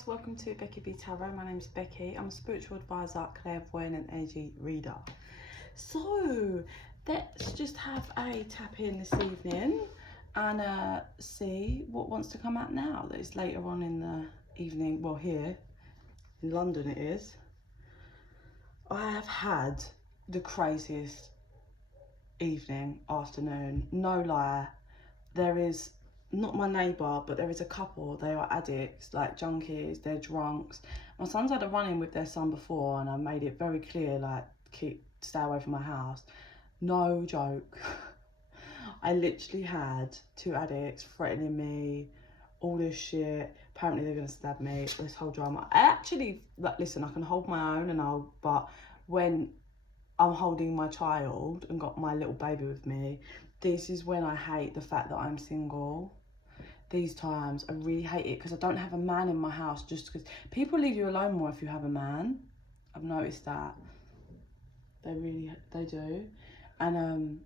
guys, welcome to bekibtarot. My name is Becky. I'm a spiritual advisor, clairvoyant and energy reader. So let's just have a tap in this evening and see what wants to come out now. That is later on in the evening. Well, here in London it is. I have had the craziest evening, afternoon, no lie. There is not my neighbour, but there is a couple. They are addicts, like junkies, they're drunks. My son's had a run-in with their son before, and I made it very clear, like, stay away from my house. No joke. I literally had two addicts threatening me, all this shit. Apparently they're gonna stab me, this whole drama. I actually, like, listen, I can hold my own but when I'm holding my child and got my little baby with me, this is when I hate the fact that I'm single. These times, I really hate it because I don't have a man in my house, just because people leave you alone more if you have a man. I've noticed that. They do. And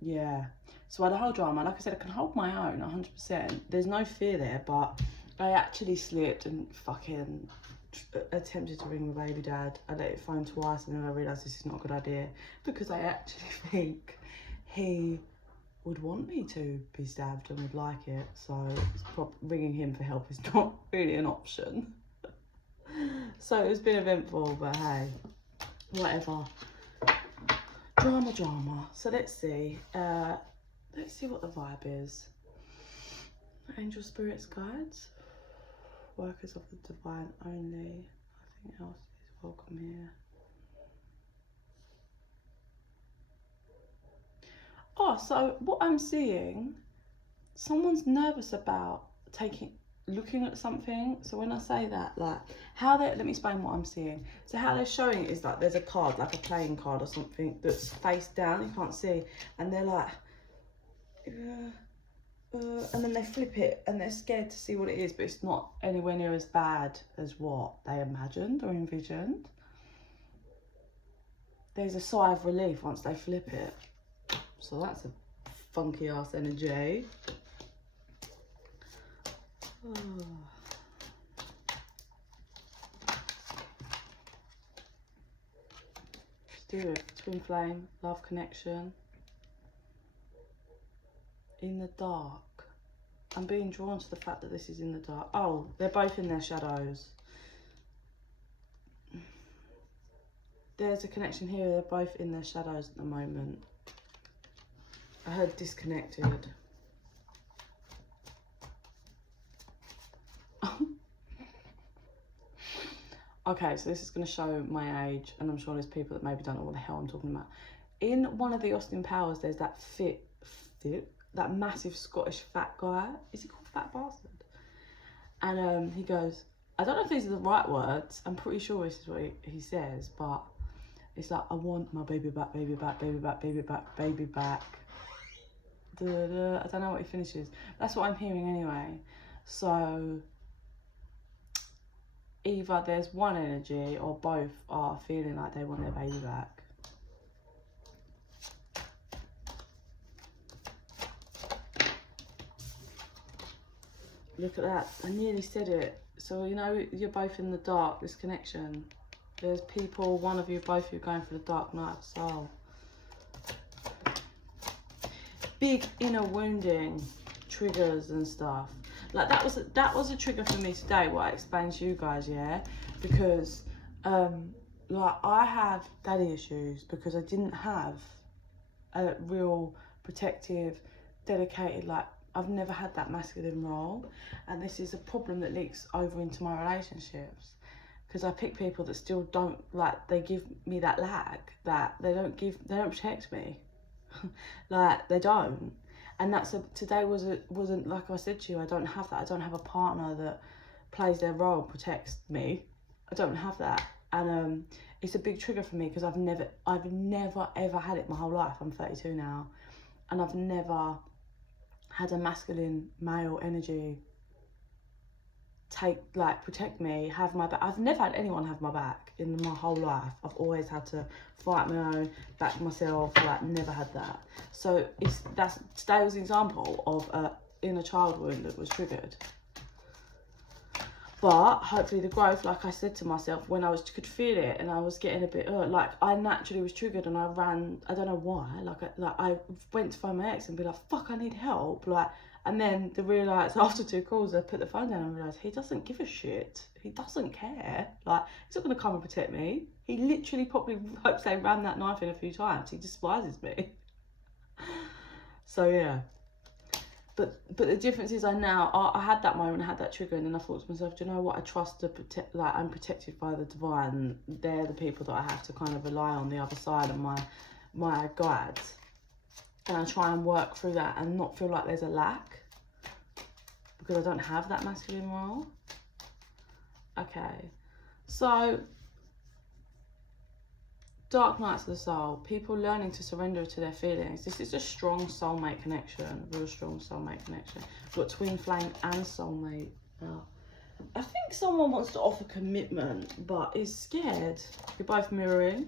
yeah. So I had a whole drama. Like I said, I can hold my own 100%. There's no fear there, but I actually slipped and fucking attempted to ring my baby dad. I let it phone twice and then I realised this is not a good idea because I actually think he would want me to be stabbed and would like it, so ringing him for help is not really an option. So it's been eventful, but hey, whatever. Drama. So let's see what the vibe is. Angel spirits, guides, workers of the divine only. Nothing else is welcome here. Oh, so what I'm seeing, someone's nervous about looking at something. So when I say that, like, let me explain what I'm seeing. So how they're showing it is like there's a card, like a playing card or something that's face down, you can't see. And they're like, and then they flip it and they're scared to see what it is, but it's not anywhere near as bad as what they imagined or envisioned. There's a sigh of relief once they flip it. So that's a funky ass energy. Oh. Spirit, twin flame, love connection. In the dark. I'm being drawn to the fact that this is in the dark. Oh, they're both in their shadows. There's a connection here, they're both in their shadows at the moment. I heard disconnected. Okay, so this is going to show my age, and I'm sure there's people that maybe don't know what the hell I'm talking about. In one of the Austin Powers, there's that that massive Scottish fat guy. Is he called Fat Bastard? And he goes, I don't know if these are the right words. I'm pretty sure this is what he says, but it's like, I want my baby back, baby back, baby back, baby back, baby back. I don't know what he finishes. That's what I'm hearing anyway. So either there's one energy or both are feeling like they want their baby back. Look at that, I nearly said it. So you know, you're both in the dark, this connection. There's people, one of you, both of you going for the dark night of soul. Big inner wounding, triggers and stuff. Like that was a trigger for me today, what I explained to you guys, yeah? Because like I have daddy issues because I didn't have a real protective, dedicated, like I've never had that masculine role, and this is a problem that leaks over into my relationships. Because I pick people that still don't, like, they give me that lag, that they don't protect me. Like, they don't. And today wasn't, like I said to you, I don't have that. I don't have a partner that plays their role, protects me. I don't have that. And it's a big trigger for me because I've never ever had it my whole life. I'm 32 now. And I've never had a masculine male energy protect me, have my back. I've never had anyone have my back in my whole life. I've always had to fight my own, back myself, like never had that. So today was an example of a inner child wound that was triggered. But hopefully the growth, like I said to myself, when I could feel it and I was getting a bit, like I naturally was triggered and I ran, I don't know why, I went to phone my ex and be like, fuck, I need help. Like, and then the realised after 2 calls, I put the phone down and realised he doesn't give a shit. He doesn't care. Like, he's not going to come and protect me. He literally probably, hopes they ran that knife in a few times. He despises me. So yeah. But the difference is I had that moment, I had that trigger, and then I thought to myself, do you know what? I trust I'm protected by the divine. They're the people that I have to kind of rely on, the other side, and my guides. And I try and work through that and not feel like there's a lack, because I don't have that masculine role. Okay, so dark nights of the soul, people learning to surrender to their feelings. This is a strong soulmate connection, real strong soulmate connection. We've got twin flame and soulmate. I think someone wants to offer commitment but is scared. You're both mirroring.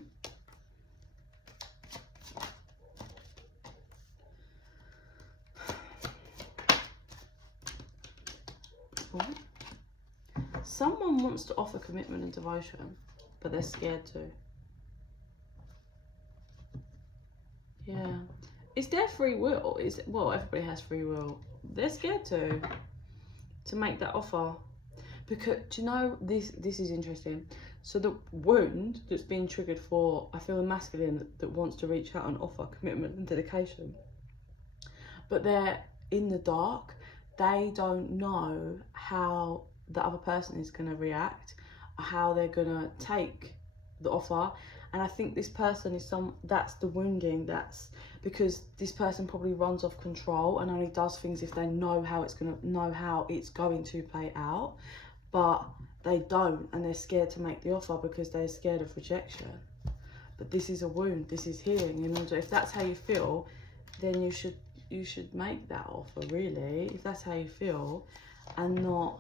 Someone wants to offer commitment and devotion, but they're scared to. Yeah, it's their free will. Well, everybody has free will. They're scared to make that offer, because, do you know, this is interesting. So the wound that's being triggered for, I feel, a masculine that wants to reach out and offer commitment and dedication, but they're in the dark. They don't know how the other person is going to react, or how they're going to take the offer. And I think this person is that's the wounding. That's because this person probably runs off control and only does things if they know how it's going to play out. But they don't, and they're scared to make the offer because they're scared of rejection. But this is a wound. This is healing. In order, if that's how you feel, then you should make that offer, really, if that's how you feel, and not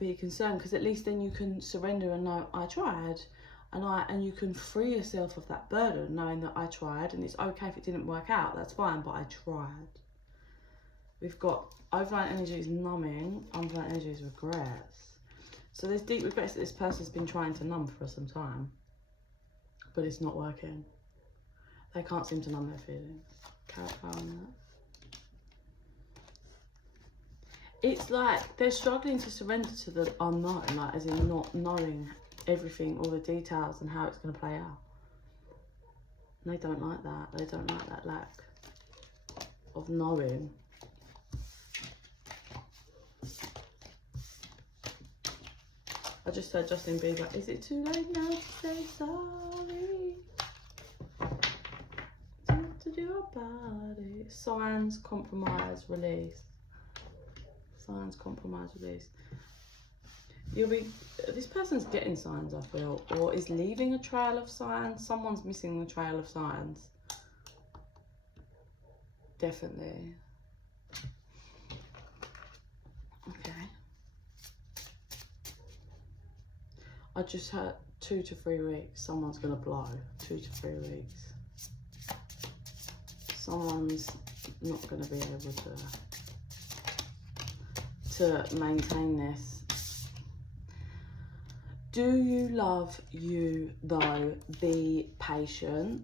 be concerned, because at least then you can surrender and know, I tried. And you can free yourself of that burden, knowing that I tried, and it's okay if it didn't work out, that's fine, but I tried. We've got overnight energy is numbing, undernight energy is regrets. So there's deep regrets that this person's been trying to numb for some time, but it's not working. They can't seem to numb their feelings. Clarify on that. It's like they're struggling to surrender to the unknown, like as in not knowing everything, all the details and how it's going to play out. And they don't like that. They don't like that lack of knowing. I just heard Justin Bieber, is it too late now to say sorry? To do your body. Signs, compromise, release. Signs, compromise, release. This person's getting signs, I feel, or is leaving a trail of signs. Someone's missing the trail of signs. Definitely. Okay. I just heard 2 to 3 weeks. Someone's going to blow. 2 to 3 weeks. Someone's not going to be able to maintain this. Do you love you, though? Be patient.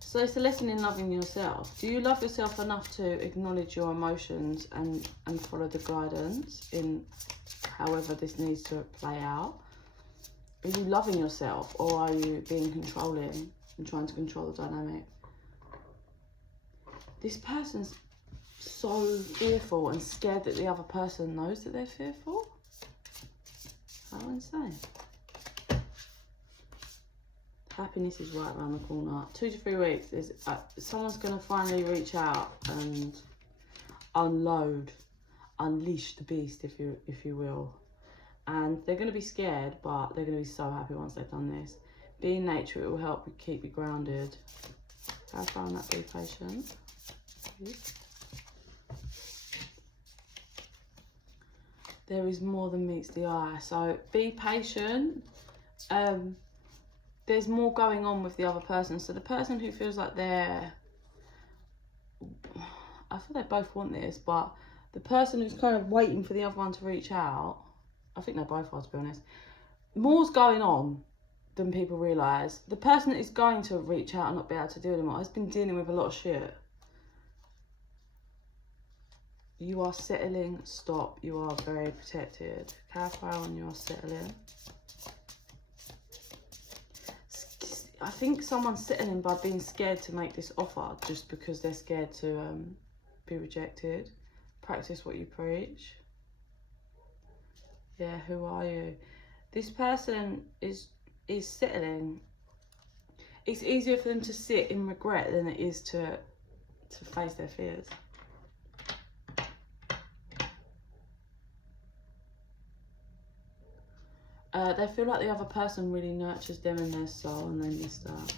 So it's a lesson in loving yourself. Do you love yourself enough to acknowledge your emotions and follow the guidance in however this needs to play out? Are you loving yourself, or are you being controlling and trying to control the dynamic? This person's so fearful and scared that the other person knows that they're fearful. How insane. Happiness is right around the corner. 2 to 3 weeks is someone's going to finally reach out and unleash the beast, if you will. And they're going to be scared, but they're going to be so happy once they've done this. Be in nature, it will help keep you grounded. How far on that? Be patient. There is more than meets the eye, so be patient. There's more going on with the other person. So the person who feels like I feel they both want this, but The person who's kind of waiting for the other one to reach out, I think they both are, to be honest. More's going on than people realise. The person that is going to reach out and not be able to do anymore has been dealing with a lot of shit. You are settling, stop. You are very protected. Clarify on you are settling. I think someone's settling by being scared to make this offer just because they're scared to be rejected. Practice what you preach. Yeah, who are you? This person is settling. It's easier for them to sit in regret than it is to face their fears. They feel like the other person really nurtures them in their soul and they miss that.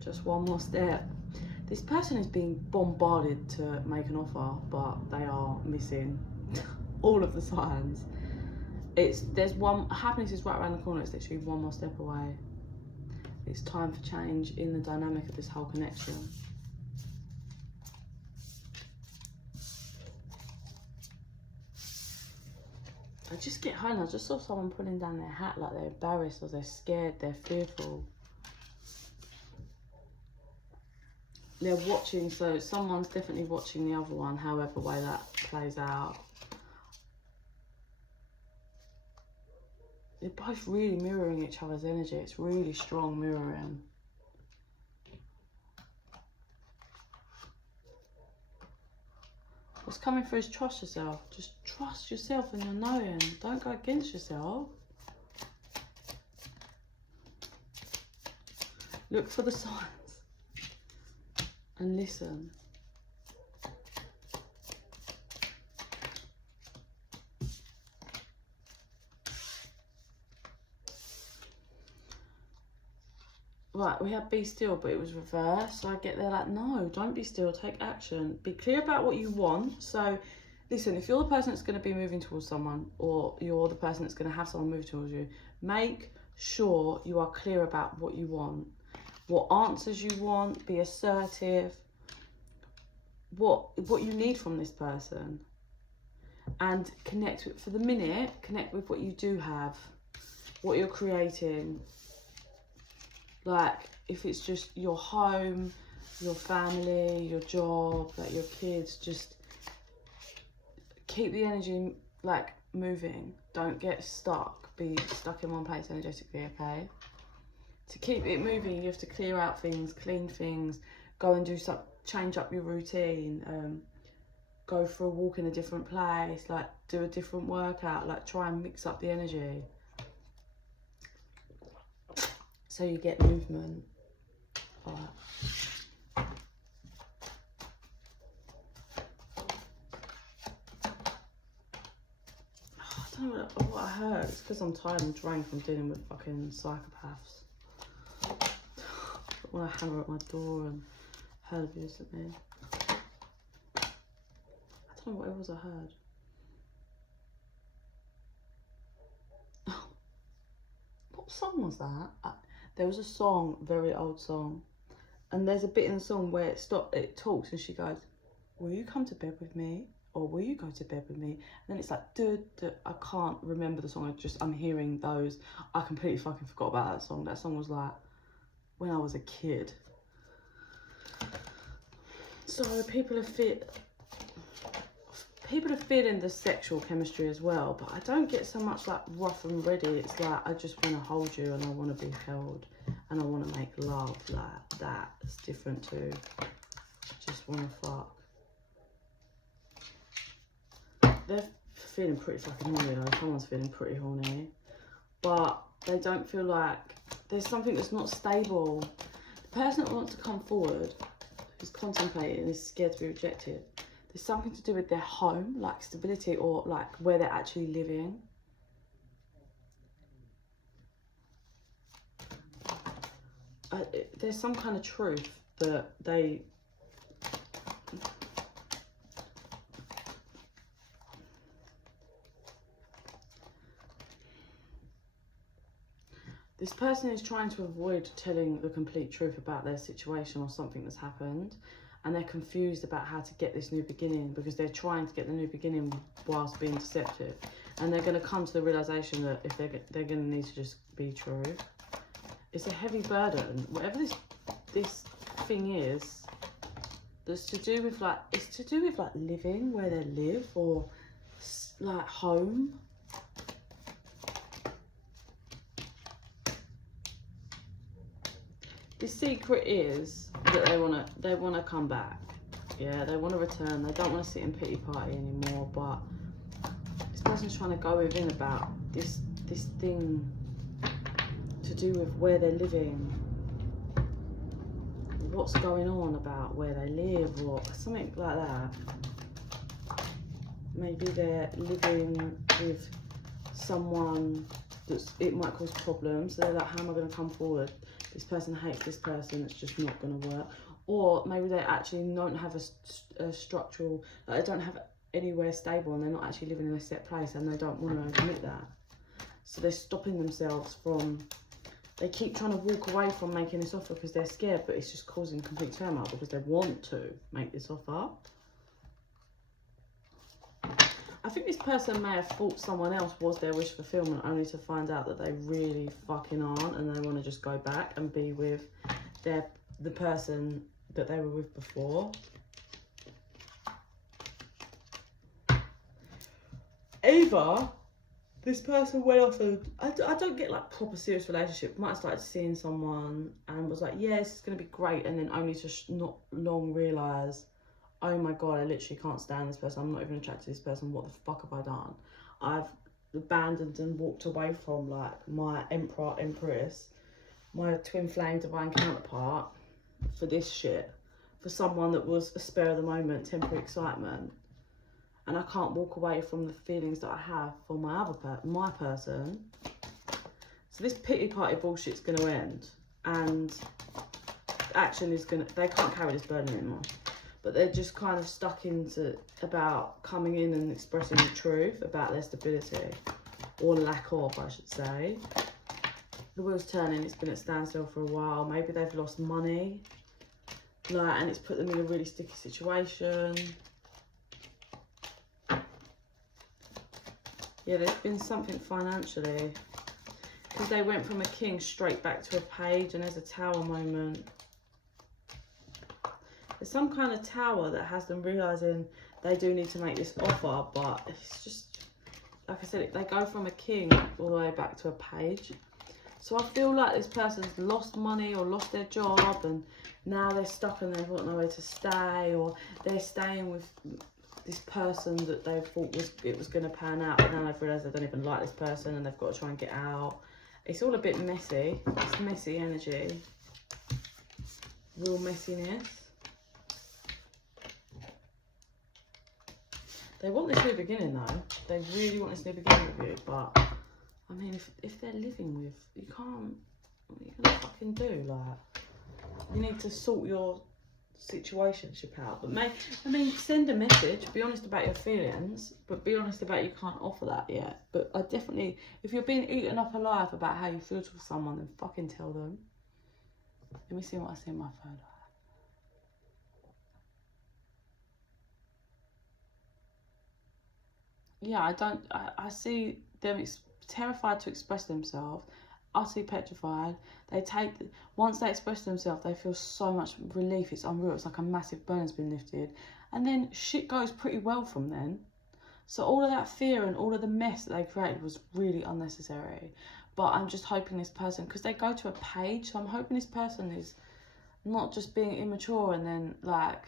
Just one more step. This person is being bombarded to make an offer, but they are missing all of the signs. Happiness is right around the corner. It's literally one more step away. It's time for change in the dynamic of this whole connection. I just get home. I just saw someone pulling down their hat like they're embarrassed or they're scared, they're fearful. They're watching, so someone's definitely watching the other one, however way that plays out. They're both really mirroring each other's energy. It's really strong mirroring. What's coming through is trust yourself. Just trust yourself and your knowing. Don't go against yourself. Look for the signs and listen. Right, we had be still, but it was reversed. So I get there like, no, don't be still, take action. Be clear about what you want. So listen, if you're the person that's going to be moving towards someone, or you're the person that's going to have someone move towards you, make sure you are clear about what you want. What answers you want, be assertive. What you need from this person. And connect with, for the minute, connect with what you do have. What you're creating. Like, if it's just your home, your family, your job, like your kids, just keep the energy, like, moving. Don't get stuck. Be stuck in one place energetically, okay? To keep it moving, you have to clear out things, clean things, go and do some, change up your routine, go for a walk in a different place, like, do a different workout, like, try and mix up the energy. So you get movement. All right. I don't know what I heard. It's because I'm tired and drained from dealing with fucking psychopaths. When I hammer at my door and heard abuse at me. I don't know what it was I heard. What song was that? There was a song, very old song, and there's a bit in the song where it talks and she goes, will you come to bed with me? Or will you go to bed with me? And then it's like, duh, duh. I can't remember the song, I'm hearing those. I completely fucking forgot about that song. That song was like, when I was a kid. So people are feeling the sexual chemistry as well, but I don't get so much like rough and ready. It's like, I just want to hold you and I want to be held and I want to make love. Like, that is different to just want to fuck. They're feeling pretty fucking horny though. Someone's feeling pretty horny, but they don't feel like there's something that's not stable. The person that wants to come forward, who's contemplating, is scared to be rejected. There's something to do with their home, like stability, or like where they're actually living. There's some kind of truth that they... This person is trying to avoid telling the complete truth about their situation or something that's happened, and they're confused about how to get this new beginning because they're trying to get the new beginning whilst being deceptive. And they're going to come to the realisation that if they're going to need to just be true. It's a heavy burden. Whatever this thing is, that's to do with like, it's to do with like living where they live, or like home. The secret is that they wanna come back. Yeah, they want to return. They don't want to sit in pity party anymore. But this person's trying to go within about this thing to do with where they're living, what's going on about where they live, or something like that. Maybe they're living with someone it might cause problems. So they're like, how am I going to come forward? This person hates this person, it's just not going to work. Or maybe they actually don't have a structural, like they don't have anywhere stable, and they're not actually living in a set place, and they don't want to admit that. So they're stopping themselves from, they keep trying to walk away from making this offer because they're scared, but it's just causing complete turmoil because they want to make this offer. I think this person may have thought someone else was their wish fulfillment, only to find out that they really fucking aren't, and they want to just go back and be with the person that they were with before. Either this person went off and I don't get like proper serious relationship. Might have started seeing someone and was like, yeah, this is going to be great, and then only to not long realise, oh my god, I literally can't stand this person. I'm not even attracted to this person. What the fuck have I done? I've abandoned and walked away from like my emperor, empress, my twin flame divine counterpart for this shit. For someone that was a spur of the moment, temporary excitement. And I can't walk away from the feelings that I have for my person. So this pity party bullshit's going to end. And action is going to, they can't carry this burden anymore. But they're just kind of stuck into about coming in and expressing the truth about their stability, or lack of, I should say. The wheel's turning, it's been at standstill for a while. Maybe they've lost money, like, and it's put them in a really sticky situation. Yeah, there's been something financially, because they went from a king straight back to a page, and there's a tower moment. There's some kind of tower that has them realising they do need to make this offer, but it's just, like I said, they go from a king all the way back to a page. So I feel like this person's lost money or lost their job, and now they're stuck and they've got nowhere to stay, or they're staying with this person that they thought it was going to pan out, but now they've realised they don't even like this person and they've got to try and get out. It's all a bit messy. It's messy energy. Real messiness. They want this new beginning though. They really want this new beginning with you, but I mean, if they're living with, you can't, what are you gonna fucking do? Like, you need to sort your situationship out. But I mean, send a message, be honest about your feelings, but be honest about you can't offer that yet. But I definitely, if you're being eaten up alive about how you feel to someone, then fucking tell them. Let me see what I see in my third eye. Yeah, I see them terrified to express themselves, utterly petrified. Once they express themselves, they feel so much relief. It's unreal. It's like a massive burden's been lifted. And then shit goes pretty well from then. So all of that fear and all of the mess that they created was really unnecessary. But I'm just hoping this person, because they go to a page, so I'm hoping this person is not just being immature and then like,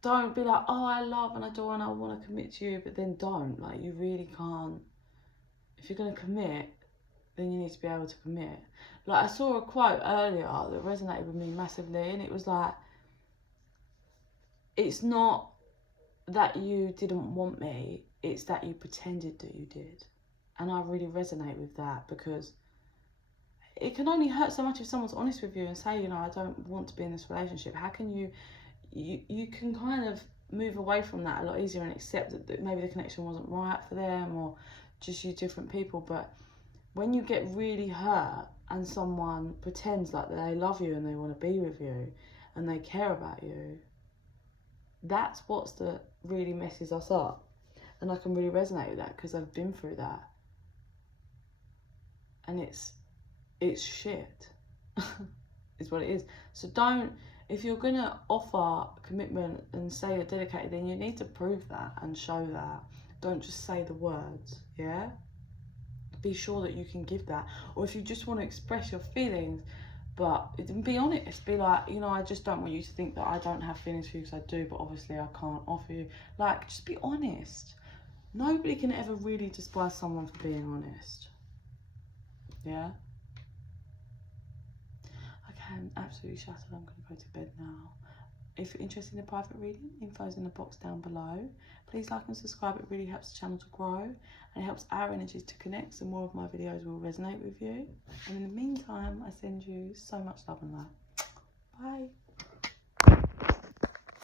don't be like, oh, I love and adore and I want to commit to you, but then don't. Like, you really can't. If you're going to commit, then you need to be able to commit. Like, I saw a quote earlier that resonated with me massively, and it was like, it's not that you didn't want me, it's that you pretended that you did. And I really resonate with that, because it can only hurt so much if someone's honest with you and say, you know, I don't want to be in this relationship. How can you can kind of move away from that a lot easier and accept that maybe the connection wasn't right for them, or just you different people. But when you get really hurt and someone pretends like they love you and they want to be with you and they care about you, that's what's that really messes us up. And I can really resonate with that because I've been through that. And it's shit. Is what it is. So don't, if you're going to offer commitment and say you're dedicated, then you need to prove that and show that. Don't just say the words, yeah? Be sure that you can give that. Or if you just want to express your feelings, but be honest. Be like, you know, I just don't want you to think that I don't have feelings for you, because I do, but obviously I can't offer you. Like, just be honest. Nobody can ever really despise someone for being honest. Yeah? Okay, I'm absolutely shattered. I'm going to go to bed now. If you're interested in a private reading, info's in the box down below. Please like and subscribe. It really helps the channel to grow, and it helps our energies to connect, so more of my videos will resonate with you. And in the meantime, I send you so much love and light. Bye.